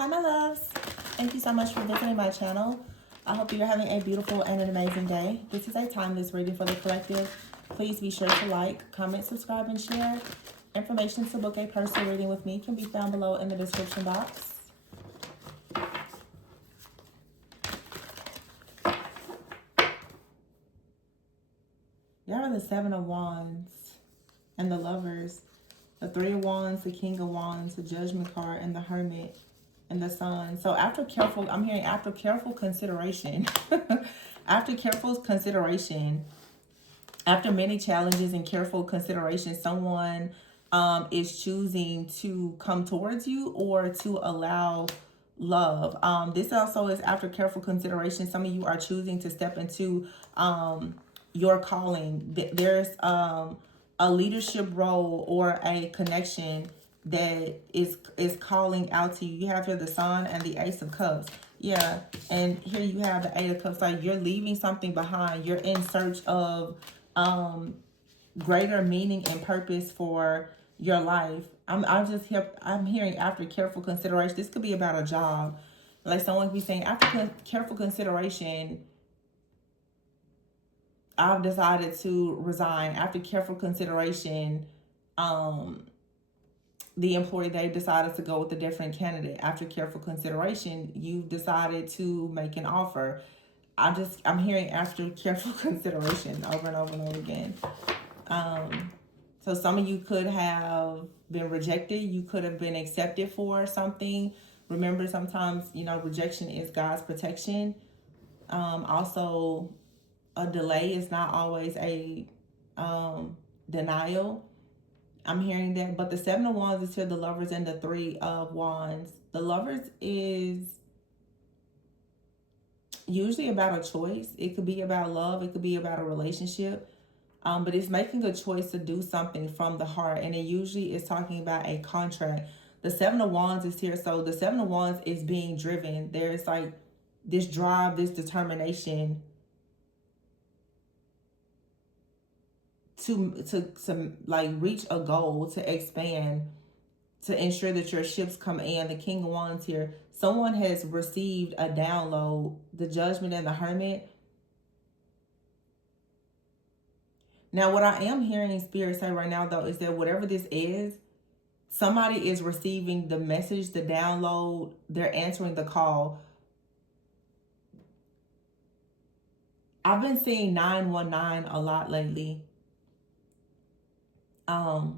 Hi, my loves. Thank you so much for visiting my channel. I hope you're having a beautiful and an amazing day. This is a timeless reading for the collective. Please be sure to like, comment, subscribe, and share. Information to book a personal reading with me can be found below in the description box. Y'all are the Seven of Wands and the Lovers. The Three of Wands, the King of Wands, the Judgment card, and the Hermit. And the Sun. So after careful, I'm hearing after careful consideration, after careful consideration, after many challenges and careful consideration, someone is choosing to come towards you or to allow love. This also is after careful consideration. Some of you are choosing to step into your calling. There's a leadership role or a connection that is calling out to you. You have here the Sun and the Ace of Cups. Yeah, and here you have the Eight of Cups. Like you're leaving something behind. You're in search of greater meaning and purpose for your life. I'm hearing after careful consideration. This could be about a job. Like someone could be saying after careful consideration, I've decided to resign. After careful consideration, the employee, they decided to go with a different candidate. After careful consideration, you've decided to make an offer. I'm hearing after careful consideration over and over and over again. So some of you could have been rejected. You could have been accepted for something. Remember, sometimes, rejection is God's protection. Also, a delay is not always a denial. I'm hearing that. But the Seven of Wands is here, the Lovers, and the Three of Wands. The Lovers is usually about a choice. It could be about love. It could be about a relationship. But it's making a choice to do something from the heart. And it usually is talking about a contract. The Seven of Wands is here. So the Seven of Wands is being driven. There's like this drive, this determination to like reach a goal, to expand, to ensure that your ships come in. The King of Wands here. Someone has received a download. The Judgment and the Hermit. Now, what I am hearing Spirit say right now, though, is that whatever this is, somebody is receiving the message, the download. They're answering the call. I've been seeing 919 a lot lately. I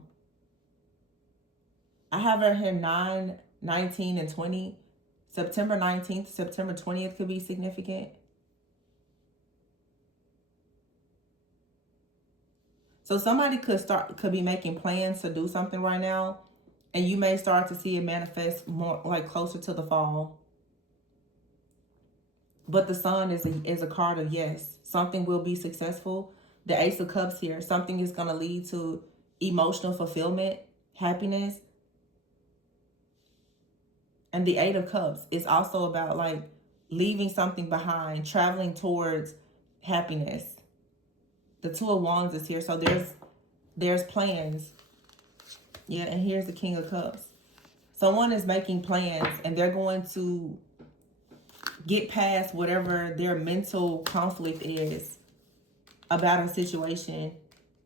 have her here 9, 19, and 20. September 19th, September 20th could be significant. So somebody could be making plans to do something right now, and you may start to see it manifest more like closer to the fall. But the Sun is a card of yes. Something will be successful. The Ace of Cups here. Something is going to lead to emotional fulfillment, happiness. And the Eight of Cups is also about like leaving something behind, traveling towards happiness. The Two of Wands is here. So there's plans. Yeah, and here's the King of Cups. Someone is making plans and they're going to get past whatever their mental conflict is about a situation.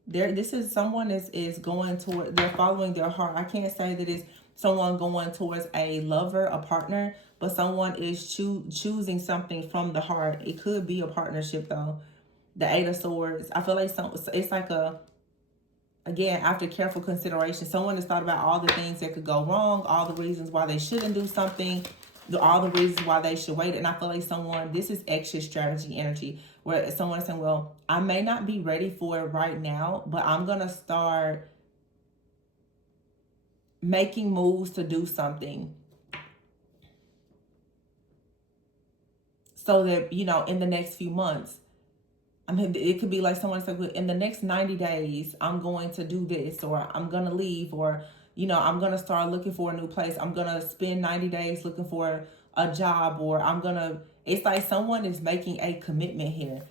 This is someone is going toward, they're following their heart. I can't say that it's someone going towards a lover, a partner, but someone is choosing something from the heart. It could be a partnership though. The Eight of Swords. I feel like it's like again, after careful consideration, someone has thought about all the things that could go wrong, all the reasons why they shouldn't do something, all the reasons why they should wait. And I feel like this is exit strategy energy, where someone is saying, well, I may not be ready for it right now, but I'm going to start making moves to do something. So that, in the next few months, it could be like someone said, well, in the next 90 days, I'm going to do this, or I'm going to leave, or, I'm going to start looking for a new place. I'm going to spend 90 days looking for a job, or it's like someone is making a commitment here.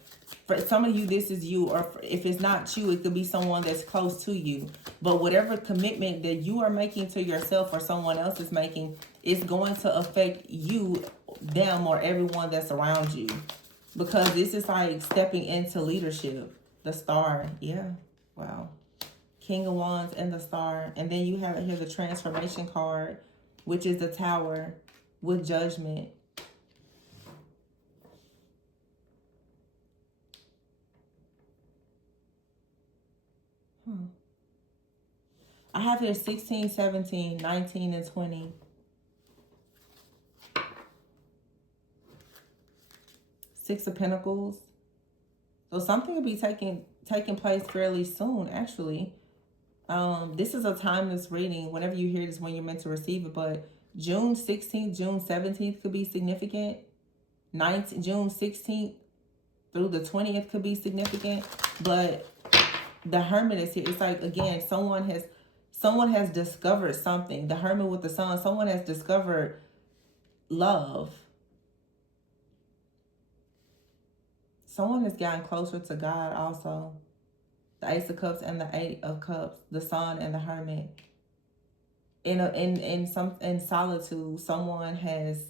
For some of you, this is you, or if it's not you, it could be someone that's close to you. But whatever commitment that you are making to yourself or someone else is making is going to affect you, them, or everyone that's around you. Because this is like stepping into leadership. The Star, yeah, wow. King of Wands and the Star. And then you have here the Transformation card, which is the Tower with Judgment. I have here 16, 17, 19, and 20. Six of Pentacles. So something will be taking place fairly soon, actually. This is a timeless reading. Whenever you hear this, when you're meant to receive it. But June 16th, June 17th could be significant. June 16th through the 20th could be significant. But the Hermit is here. It's like, again, someone has discovered something. The Hermit with the Sun, someone has discovered love. Someone has gotten closer to God also. The Ace of Cups and the Eight of Cups, the Sun and the Hermit. In solitude, someone has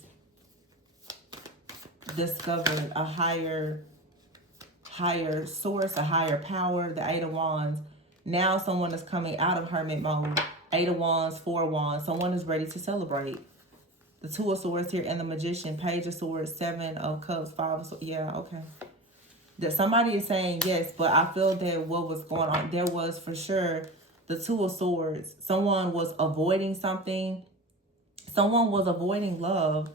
discovered a higher source, a higher power, the Eight of Wands. Now someone is coming out of hermit mode. Eight of Wands, Four of Wands. Someone is ready to celebrate. The Two of Swords here and the Magician. Page of Swords, Seven of Cups, Five of Swords. Yeah, okay. That somebody is saying yes, but I feel that what was going on, there was for sure the Two of Swords. Someone was avoiding something. Someone was avoiding love.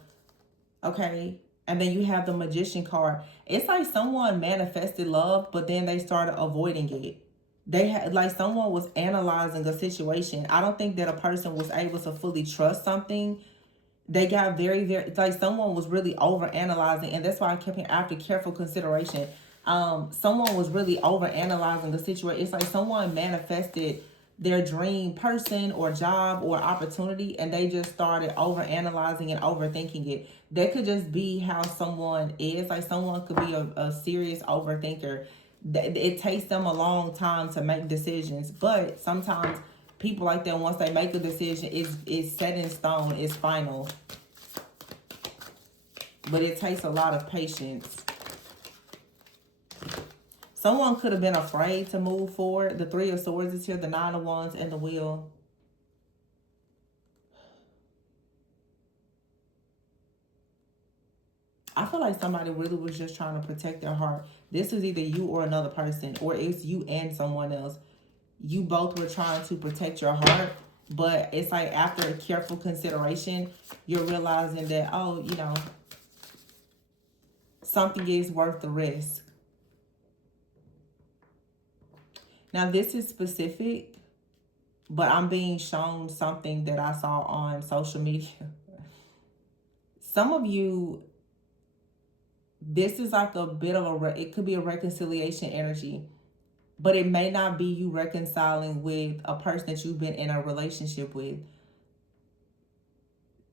Okay. And then you have the Magician card. It's like someone manifested love, but then they started avoiding it. They had, like, someone was analyzing a situation. I don't think that a person was able to fully trust something. They got very, very, like, someone was really over analyzing, and that's why I kept it after careful consideration. Someone was really over analyzing the situation. It's like someone manifested their dream person or job or opportunity, and they just started over analyzing and overthinking it. That could just be how someone is. Like, someone could be a serious overthinker. It takes them a long time to make decisions, but sometimes people like that, once they make a decision, it's set in stone, it's final. But it takes a lot of patience. Someone could have been afraid to move forward. The Three of Swords is here, the Nine of Wands, and the Wheel. I feel like somebody really was just trying to protect their heart. This is either you or another person, or it's you and someone else. You both were trying to protect your heart, but it's like after a careful consideration, you're realizing that, oh, you know, something is worth the risk. Now, this is specific, but I'm being shown something that I saw on social media. Some of you, this is like a bit of it could be a reconciliation energy, but it may not be you reconciling with a person that you've been in a relationship with.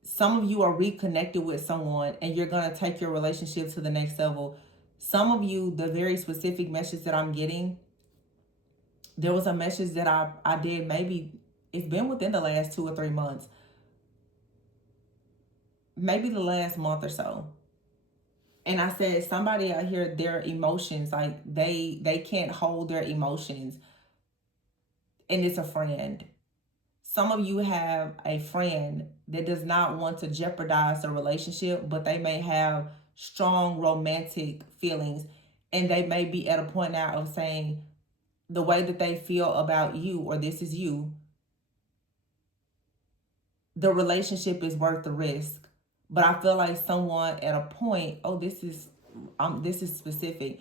Some of you are reconnected with someone and you're going to take your relationship to the next level. Some of you, the very specific message that I'm getting, there was a message that I did, maybe it's been within the last 2 or 3 months. Maybe the last month or so. And I said, somebody out here, their emotions, like they can't hold their emotions. And it's a friend. Some of you have a friend that does not want to jeopardize the relationship, but they may have strong romantic feelings. And they may be at a point now of saying, the way that they feel about you, or this is you, the relationship is worth the risk. But I feel like someone at a point, oh, this is specific.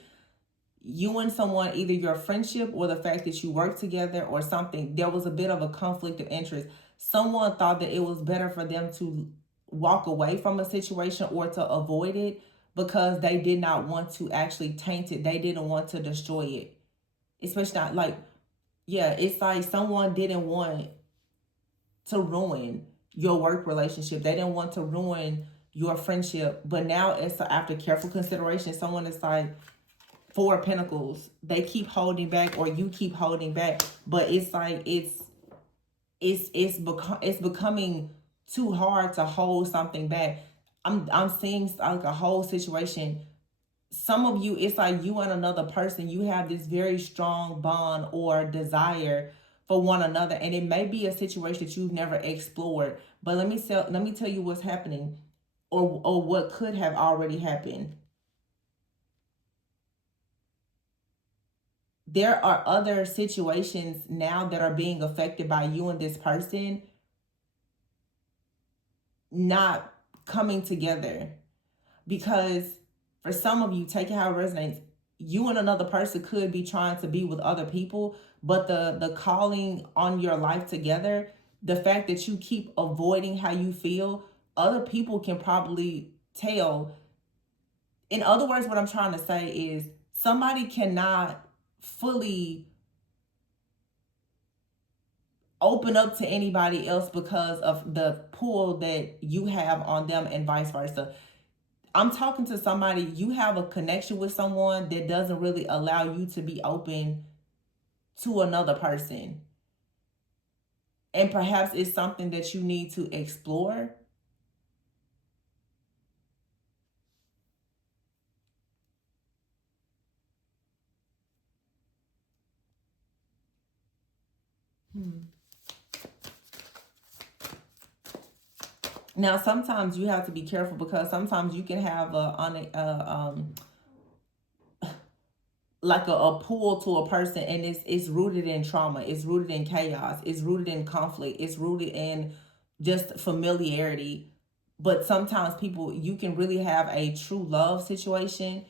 You and someone, either your friendship or the fact that you work together or something, there was a bit of a conflict of interest. Someone thought that it was better for them to walk away from a situation or to avoid it because they did not want to actually taint it. They didn't want to destroy it. Especially not like, yeah, it's like someone didn't want to ruin your work relationship. They didn't want to ruin your friendship. But now it's after careful consideration, someone is like, Four of Pentacles, they keep holding back, or you keep holding back, but it's like it's becoming too hard to hold something back. I'm seeing like a whole situation. Some of you, it's like you and another person, you have this very strong bond or desire for one another, and it may be a situation that you've never explored. But let me tell you what's happening, or what could have already happened. There are other situations now that are being affected by you and this person not coming together, because for some of you, take it how it resonates, you and another person could be trying to be with other people, but the calling on your life together, the fact that you keep avoiding how you feel, other people can probably tell. In other words, what I'm trying to say is somebody cannot fully open up to anybody else because of the pull that you have on them, and vice versa. I'm talking to somebody, you have a connection with someone that doesn't really allow you to be open to another person. And perhaps it's something that you need to explore. Now, sometimes you have to be careful, because sometimes you can have a pull to a person, and it's rooted in trauma, it's rooted in chaos, it's rooted in conflict, it's rooted in just familiarity. But sometimes people, you can really have a true love situation,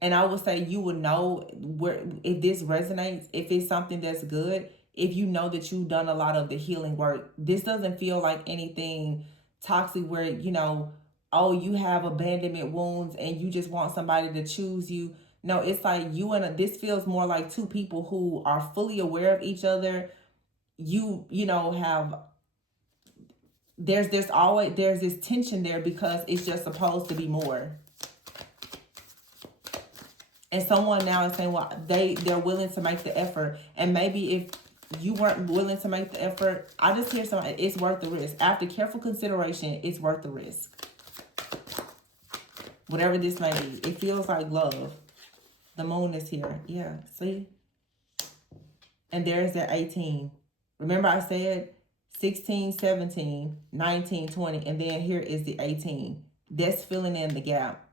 and I would say you would know where, if this resonates, if it's something that's good, if you know that you've done a lot of the healing work. This doesn't feel like anything toxic where, oh, you have abandonment wounds and you just want somebody to choose you. No, it's like this feels more like two people who are fully aware of each other. Have, there's this tension there, because it's just supposed to be more. And someone now is saying, well, they're willing to make the effort. And maybe if you weren't willing to make the effort, I just hear something, it's worth the risk. After careful consideration, it's worth the risk. Whatever this may be, it feels like love. The moon is here. Yeah, see? And there's that 18. Remember I said 16, 17, 19, 20, and then here is the 18. That's filling in the gap.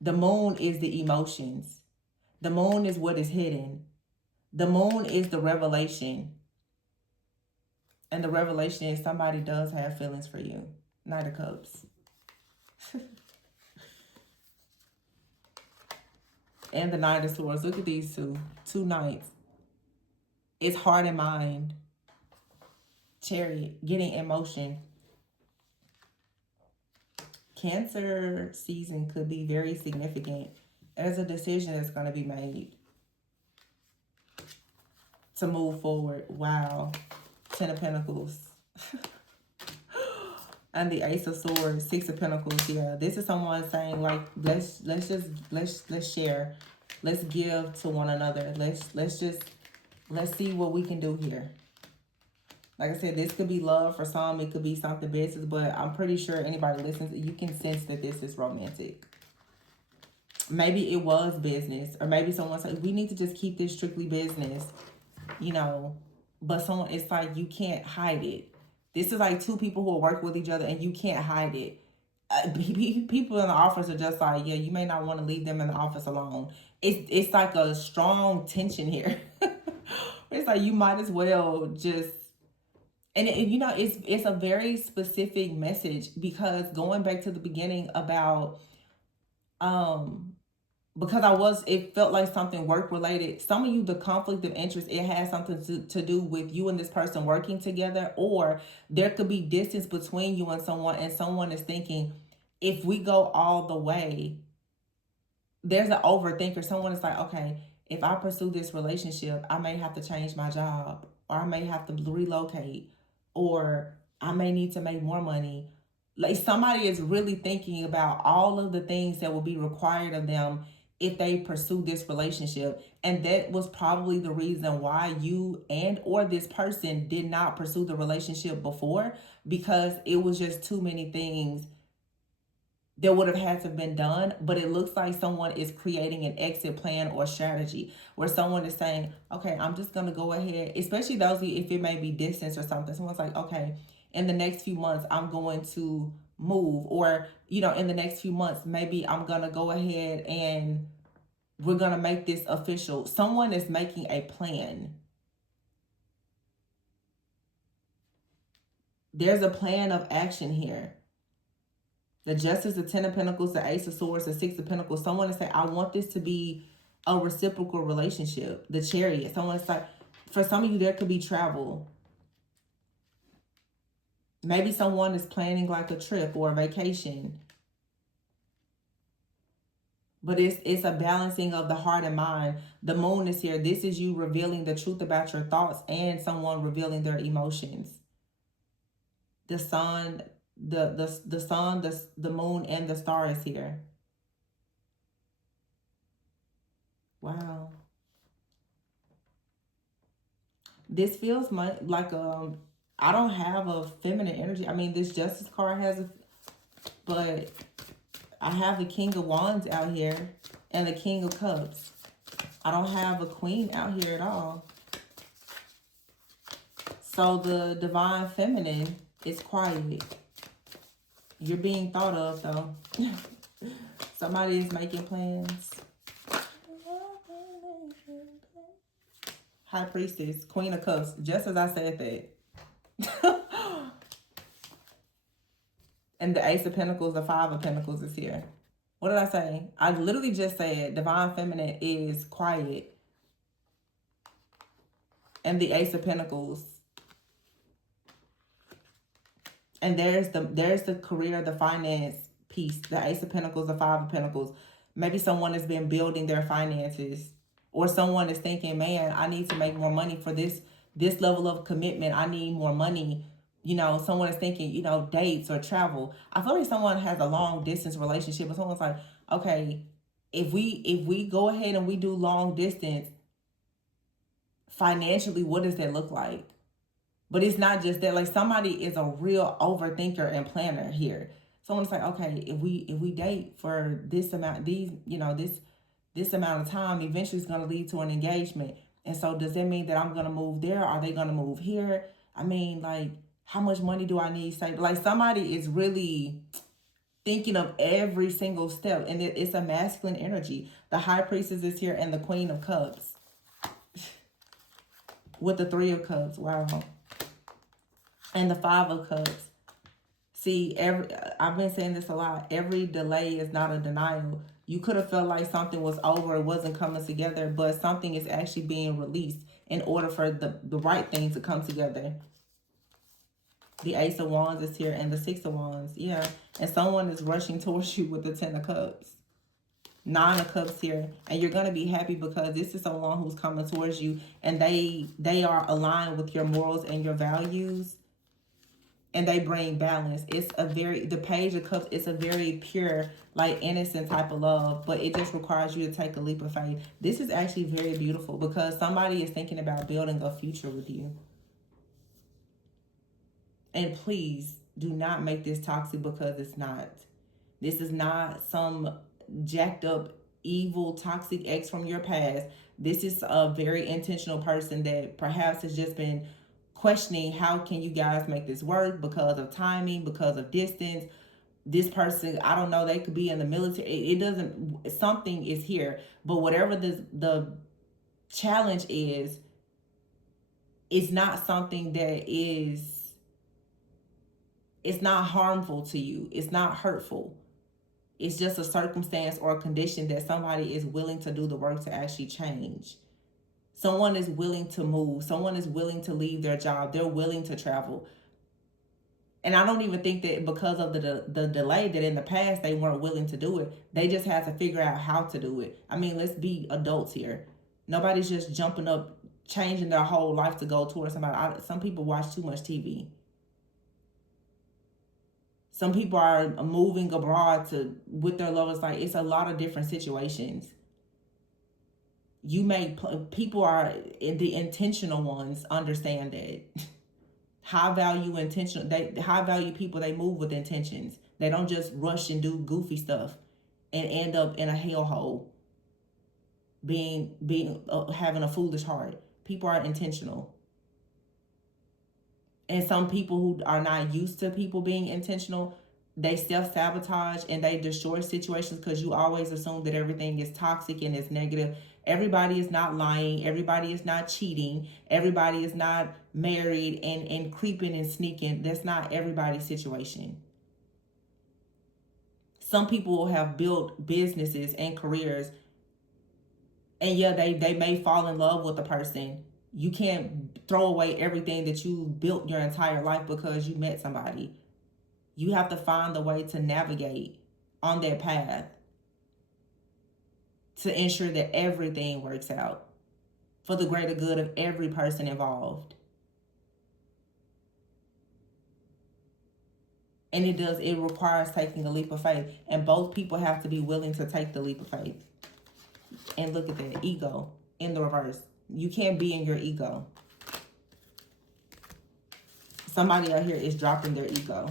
The moon is the emotions. The moon is what is hidden. The moon is the revelation. And the revelation is somebody does have feelings for you. Knight of Cups. And the Knight of Swords. Look at these two knights. It's heart and mind. Chariot, getting in motion. Cancer season could be very significant. There's a decision that's going to be made to move forward. Wow. 10 of Pentacles. And the Ace of Swords, 6 of Pentacles. Yeah, this is someone saying, like, let's share. Let's give to one another. Let's see what we can do here. Like I said, this could be love for some. It could be something business, but I'm pretty sure anybody listens, you can sense that this is romantic. Maybe it was business, or maybe someone said, we need to just keep this strictly business, but someone, it's like you can't hide it. This is like two people who work with each other and you can't hide it. People in the office are just like, yeah, you may not want to leave them in the office alone. It's like a strong tension here. It's like you might as well just, and it's a very specific message, because going back to the beginning about because it felt like something work related. Some of you, the conflict of interest, it has something to do with you and this person working together, or there could be distance between you and someone is thinking, if we go all the way, there's an overthinker. Someone is like, okay, if I pursue this relationship, I may have to change my job, or I may have to relocate, or I may need to make more money, Like somebody is really thinking about all of the things that will be required of them if they pursue this relationship, and that was probably the reason why you and or this person did not pursue the relationship before, because it was just too many things that would have had to have been done. But it looks like someone is creating an exit plan or strategy where someone is saying, okay, I'm just going to go ahead, especially those if it may be distance or something. Someone's like, okay, in the next few months I'm going to move, or in the next few months maybe I'm going to go ahead and we're going to make this official. Someone is making a plan. There's a plan of action here. The Justice, the Ten of Pentacles, the Ace of Swords, the Six of Pentacles. Someone is saying, I want this to be a reciprocal relationship. The Chariot. Someone is like, for some of you, there could be travel. Maybe someone is planning like a trip or a vacation. But it's a balancing of the heart and mind. The Moon is here. This is you revealing the truth about your thoughts and someone revealing their emotions. The Sun, the Sun, the Moon, and the Star is here. Wow. This feels like I don't have a feminine energy. I mean, this Justice card has but I have the King of Wands out here and the King of Cups. I don't have a Queen out here at all. So the Divine Feminine is quiet. You're being thought of, though. Somebody is making plans. High Priestess, Queen of Cups, just as I said that. And the Ace of Pentacles, the Five of Pentacles is here. What did I say? I literally just said Divine Feminine is quiet. And the Ace of Pentacles. And there's the career, the finance piece. The Ace of Pentacles, the Five of Pentacles. Maybe someone has been building their finances. Or someone is thinking, man, I need to make more money for this level of commitment. I need more money. Someone is thinking, dates or travel. I feel like someone has a long distance relationship, and someone's like, okay, if we go ahead and we do long distance, financially, what does that look like? But it's not just that. Like, somebody is a real overthinker and planner here. Someone's like, okay, if we date for this amount, this amount of time, eventually it's going to lead to an engagement. And so does that mean that I'm going to move there? Are they going to move here? I mean, like, how much money do I need saved? Like, somebody is really thinking of every single step. And it's a masculine energy. The High Priestess is here and the Queen of Cups. With the Three of Cups. Wow. And the Five of Cups. See, I've been saying this a lot. Every delay is not a denial. You could have felt like something was over, it wasn't coming together, but something is actually being released in order for the right thing to come together. The Ace of Wands is here and the Six of Wands. Yeah. And someone is rushing towards you with the Ten of Cups. Nine of Cups here. And you're going to be happy because this is someone who's coming towards you and they are aligned with your morals and your values. And they bring balance. The Page of Cups, it's a very pure, like, innocent type of love, but it just requires you to take a leap of faith. This is actually very beautiful because somebody is thinking about building a future with you. And please do not make this toxic, because it's not. This is not some jacked up, evil, toxic ex from your past. This is a very intentional person that perhaps has just been questioning, how can you guys make this work, because of timing, because of distance. This person, I don't know, they could be in the military. It doesn't, something is here. But whatever the challenge is, it's not something that is, it's not harmful to you. It's not hurtful. It's just a circumstance or a condition that somebody is willing to do the work to actually change. Someone is willing to move. Someone is willing to leave their job. They're willing to travel. And I don't even think that because of the delay that in the past they weren't willing to do it. They just had to figure out how to do it. I mean, let's be adults here. Nobody's just jumping up, changing their whole life to go towards somebody. Some people watch too much TV. Some people are moving abroad with their lovers. Like, it's a lot of different situations. People are the intentional ones understand that. High value people, they move with intentions. They don't just rush and do goofy stuff and end up in a hellhole having a foolish heart. People are intentional. And some people who are not used to people being intentional, they self-sabotage and they destroy situations because you always assume that everything is toxic and is negative. Everybody is not lying. Everybody is not cheating. Everybody is not married and creeping and sneaking. That's not everybody's situation. Some people have built businesses and careers, and yeah, they may fall in love with a person. You can't throw away everything that you built your entire life because you met somebody. You have to find the way to navigate on that path to ensure that everything works out for the greater good of every person involved. And it requires taking a leap of faith. And both people have to be willing to take the leap of faith. And look at that, ego in the reverse. You can't be in your ego. Somebody out here is dropping their ego.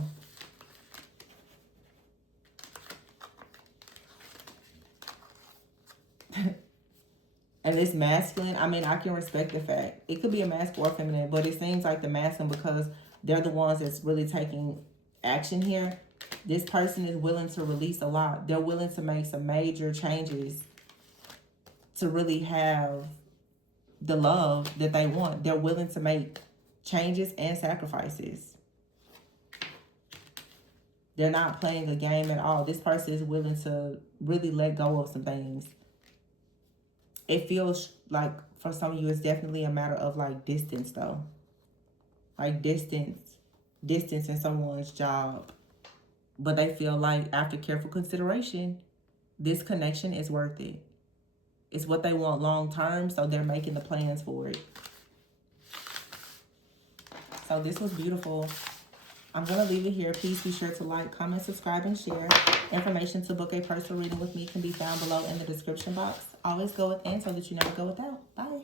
And this masculine, I mean, I can respect the fact. It could be a masculine or feminine, but it seems like the masculine, because they're the ones that's really taking action here. This person is willing to release a lot. They're willing to make some major changes to really have the love that they want. They're willing to make changes and sacrifices. They're not playing a game at all. This person is willing to really let go of some things. It feels like for some of you, it's definitely a matter of like distance though. Like distance in someone's job. But they feel like after careful consideration, this connection is worth it. It's what they want long term, so they're making the plans for it. So this was beautiful. I'm going to leave it here. Please be sure to like, comment, subscribe, and share. Information to book a personal reading with me can be found below in the description box. Always go within so that you never go without. Bye.